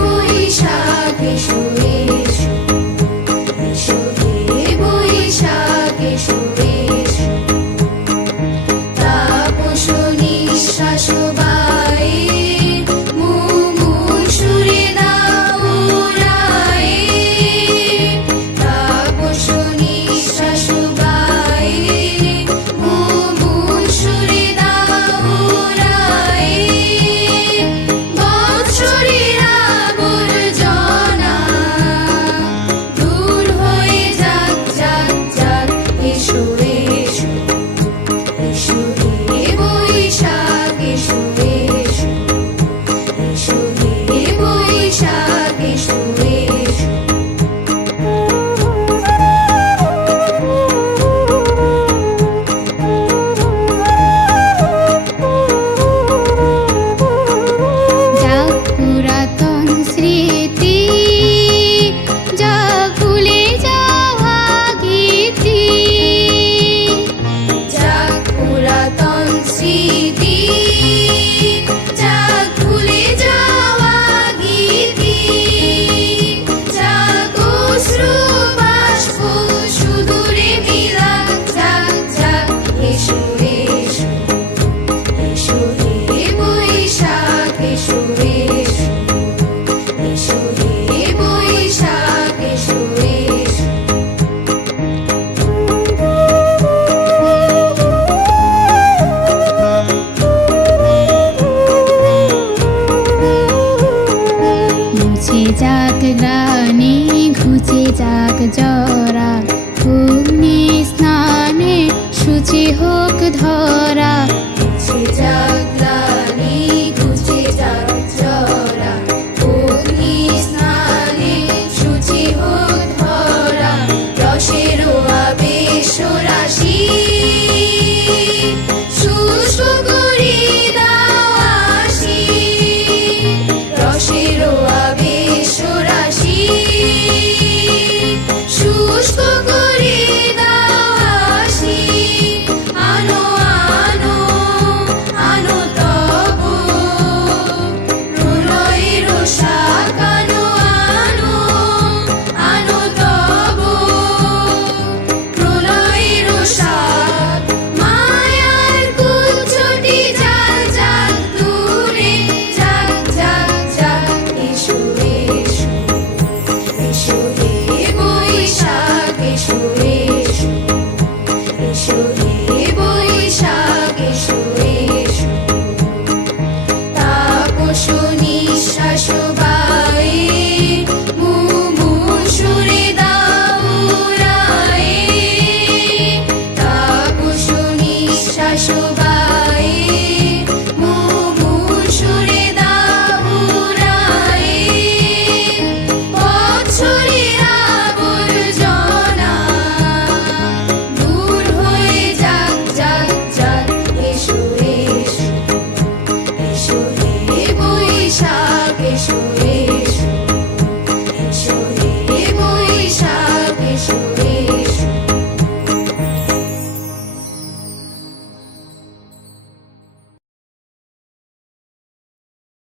বৈশাখ এসো। যাক জরা পুণ্যে স্নানে শুচি হোক ধরা। সে যাক স্নানে হোক ধরা। রাশি wish you